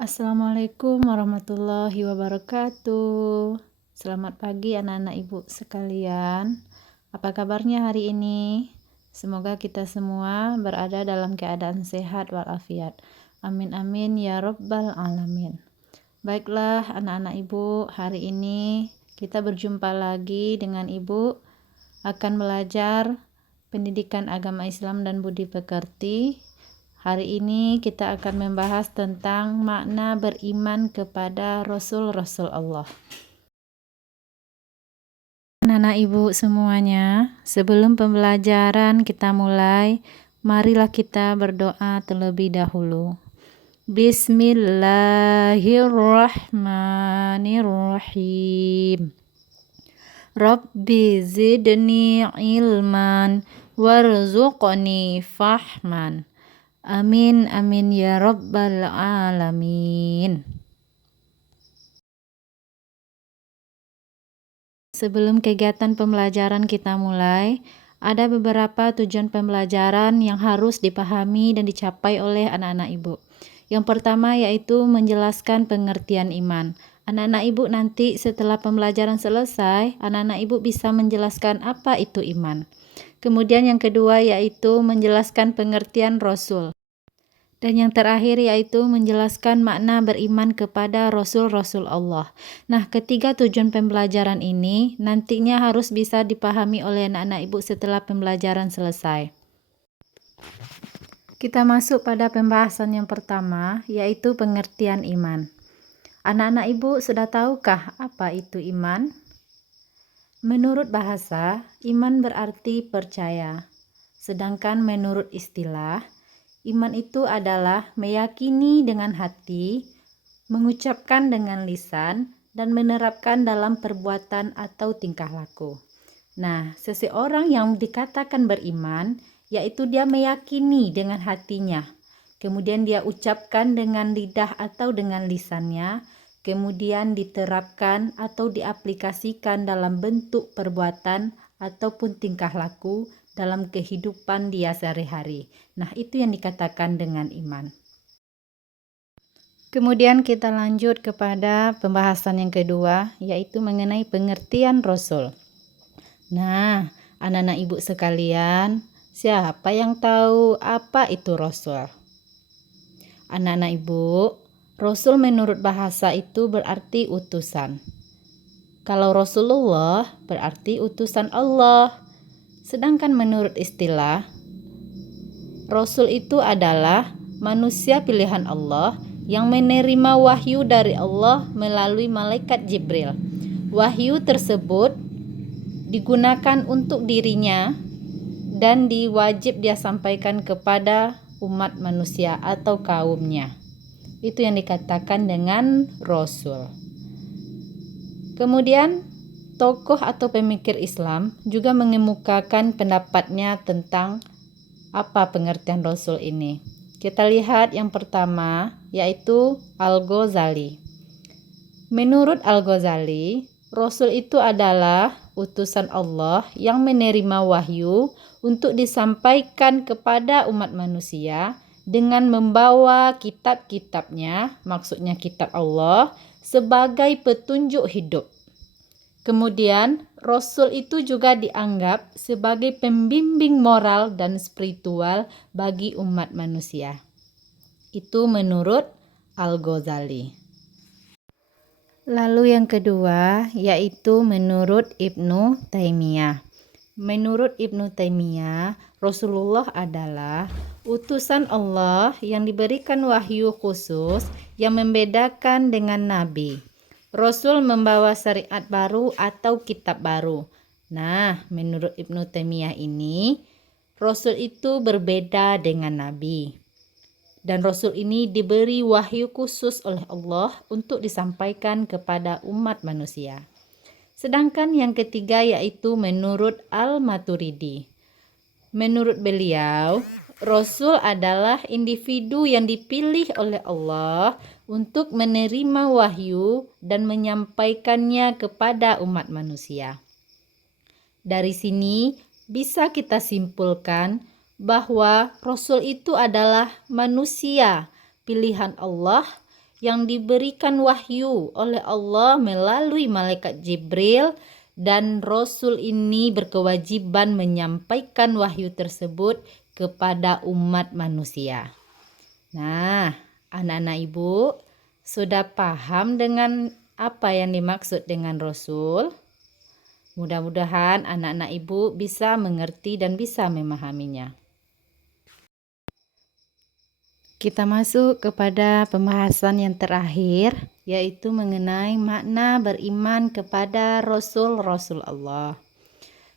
Assalamualaikum warahmatullahi wabarakatuh. Selamat pagi anak-anak ibu sekalian. Apa kabarnya hari ini? Semoga kita semua berada dalam keadaan sehat walafiat. Amin amin ya rabbal alamin. Baiklah anak-anak ibu, hari ini kita berjumpa lagi dengan ibu akan belajar pendidikan agama Islam dan budi pekerti. Hari ini kita akan membahas tentang makna beriman kepada Rasul-Rasul Allah. Anak-anak ibu semuanya, sebelum pembelajaran kita mulai, marilah kita berdoa terlebih dahulu. Bismillahirrahmanirrahim. Rabbi zidni ilman warzuqni fahman. Amin amin ya rabbal alamin. Sebelum kegiatan pembelajaran kita mulai, ada beberapa tujuan pembelajaran yang harus dipahami dan dicapai oleh anak-anak ibu. Yang pertama yaitu menjelaskan pengertian iman. Anak-anak ibu nanti setelah pembelajaran selesai, anak-anak ibu bisa menjelaskan apa itu iman. Kemudian yang kedua yaitu menjelaskan pengertian Rasul. Dan yang terakhir yaitu menjelaskan makna beriman kepada Rasul-Rasul Allah. Nah, ketiga tujuan pembelajaran ini nantinya harus bisa dipahami oleh anak-anak ibu setelah pembelajaran selesai. Kita masuk pada pembahasan yang pertama, yaitu pengertian iman. Anak-anak ibu sudah tahukah apa itu iman? Menurut bahasa, iman berarti percaya. Sedangkan menurut istilah, iman itu adalah meyakini dengan hati, mengucapkan dengan lisan, dan menerapkan dalam perbuatan atau tingkah laku. Nah, seseorang yang dikatakan beriman, yaitu dia meyakini dengan hatinya, kemudian dia ucapkan dengan lidah atau dengan lisannya, kemudian diterapkan atau diaplikasikan dalam bentuk perbuatan ataupun tingkah laku dalam kehidupan dia sehari-hari. Nah, itu yang dikatakan dengan iman. Kemudian kita lanjut kepada pembahasan yang kedua, yaitu mengenai pengertian Rasul. Nah, anak-anak ibu sekalian, siapa yang tahu apa itu Rasul? Anak-anak ibu, Rasul menurut bahasa itu berarti utusan. Kalau Rasulullah berarti utusan Allah. Sedangkan menurut istilah, Rasul itu adalah manusia pilihan Allah yang menerima wahyu dari Allah melalui malaikat Jibril. Wahyu tersebut digunakan untuk dirinya dan diwajib dia sampaikan kepada umat manusia atau kaumnya. Itu yang dikatakan dengan Rasul. Kemudian tokoh atau pemikir Islam juga mengemukakan pendapatnya tentang apa pengertian Rasul ini. Kita lihat yang pertama yaitu Al-Ghazali. Menurut Al-Ghazali, Rasul itu adalah utusan Allah yang menerima wahyu untuk disampaikan kepada umat manusia dengan membawa kitab-kitabnya, maksudnya kitab Allah, sebagai petunjuk hidup. Kemudian, Rasul itu juga dianggap sebagai pembimbing moral dan spiritual bagi umat manusia. Itu menurut Al-Ghazali. Lalu yang kedua, yaitu menurut Ibnu Taimiyah. Menurut Ibnu Taimiyah, Rasulullah adalah utusan Allah yang diberikan wahyu khusus yang membedakan dengan Nabi. Rasul membawa syariat baru atau kitab baru. Nah, menurut Ibnu Taimiyah ini, Rasul itu berbeda dengan Nabi. Dan Rasul ini diberi wahyu khusus oleh Allah untuk disampaikan kepada umat manusia. Sedangkan yang ketiga yaitu menurut Al-Maturidi. Menurut beliau, Rasul adalah individu yang dipilih oleh Allah untuk menerima wahyu dan menyampaikannya kepada umat manusia. Dari sini bisa kita simpulkan bahwa Rasul itu adalah manusia pilihan Allah yang diberikan wahyu oleh Allah melalui malaikat Jibril, dan Rasul ini berkewajiban menyampaikan wahyu tersebut kepada umat manusia. Nah, anak-anak ibu sudah paham dengan apa yang dimaksud dengan Rasul? Mudah-mudahan anak-anak ibu bisa mengerti dan bisa memahaminya. Kita masuk kepada pembahasan yang terakhir, yaitu mengenai makna beriman kepada Rasul-Rasul Allah.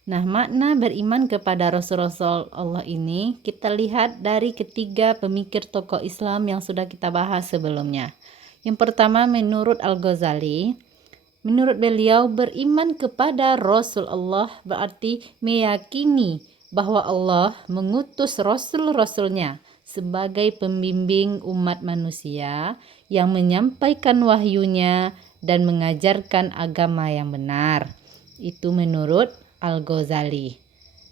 Nah, makna beriman kepada Rasul-Rasul Allah ini kita lihat dari ketiga pemikir tokoh Islam yang sudah kita bahas sebelumnya. Yang pertama, menurut Al-Ghazali, menurut beliau beriman kepada Rasul Allah berarti meyakini bahwa Allah mengutus Rasul-Rasulnya sebagai pembimbing umat manusia yang menyampaikan wahyunya dan mengajarkan agama yang benar. Itu menurut Al-Ghazali.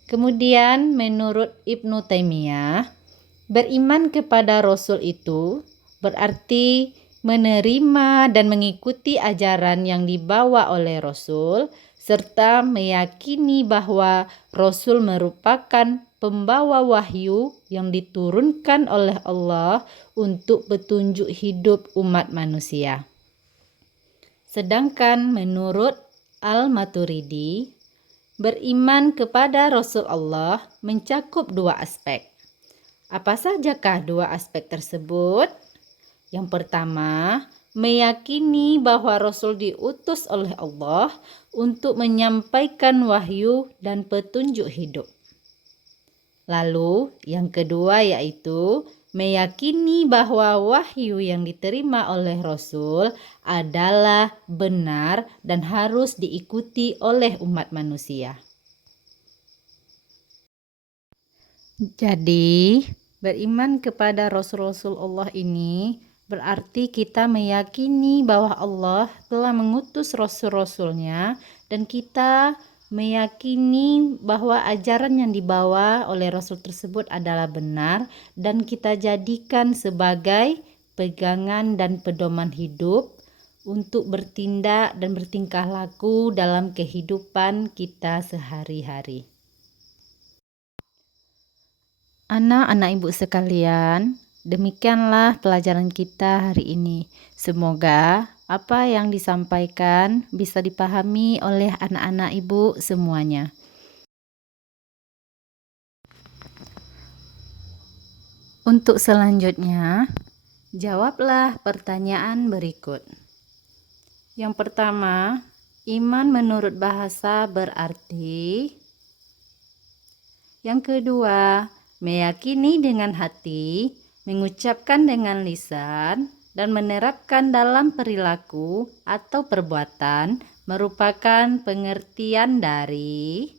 Kemudian menurut Ibnu Taimiyah, beriman kepada Rasul itu berarti menerima dan mengikuti ajaran yang dibawa oleh Rasul, serta meyakini bahwa Rasul merupakan pembawa wahyu yang diturunkan oleh Allah untuk petunjuk hidup umat manusia. Sedangkan menurut Al-Maturidi, beriman kepada Rasul Allah mencakup dua aspek. Apa sajakah dua aspek tersebut? Yang pertama, meyakini bahwa Rasul diutus oleh Allah untuk menyampaikan wahyu dan petunjuk hidup. Lalu, yang kedua yaitu meyakini bahwa wahyu yang diterima oleh Rasul adalah benar dan harus diikuti oleh umat manusia. Jadi, beriman kepada Rasul-Rasul Allah ini berarti kita meyakini bahwa Allah telah mengutus Rasul-Rasulnya, dan kita meyakini bahwa ajaran yang dibawa oleh Rasul tersebut adalah benar dan kita jadikan sebagai pegangan dan pedoman hidup untuk bertindak dan bertingkah laku dalam kehidupan kita sehari-hari. Anak-anak ibu sekalian, demikianlah pelajaran kita hari ini. Semoga apa yang disampaikan bisa dipahami oleh anak-anak ibu semuanya. Untuk selanjutnya, jawablah pertanyaan berikut. Yang pertama, iman menurut bahasa berarti. Yang kedua, meyakini dengan hati, mengucapkan dengan lisan, dan menerapkan dalam perilaku atau perbuatan merupakan pengertian dari.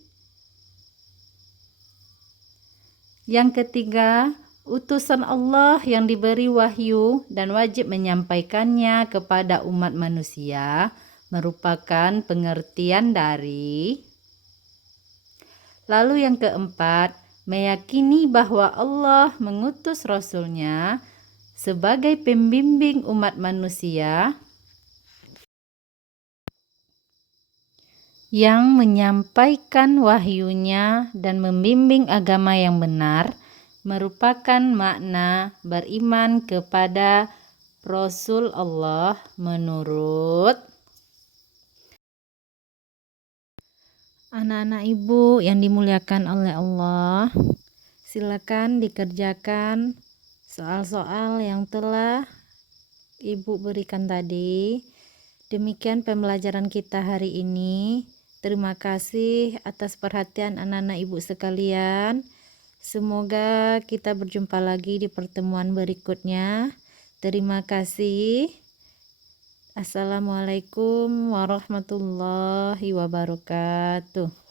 Yang ketiga, utusan Allah yang diberi wahyu dan wajib menyampaikannya kepada umat manusia merupakan pengertian dari. Lalu yang keempat, meyakini bahwa Allah mengutus Rasulnya sebagai pembimbing umat manusia yang menyampaikan wahyunya dan membimbing agama yang benar merupakan makna beriman kepada Rasul Allah menurut anak-anak ibu yang dimuliakan oleh Allah. Silakan dikerjakan soal-soal yang telah ibu berikan tadi. Demikian pembelajaran kita hari ini. Terima kasih atas perhatian anak-anak ibu sekalian. Semoga kita berjumpa lagi di pertemuan berikutnya. Terima kasih. Assalamualaikum warahmatullahi wabarakatuh.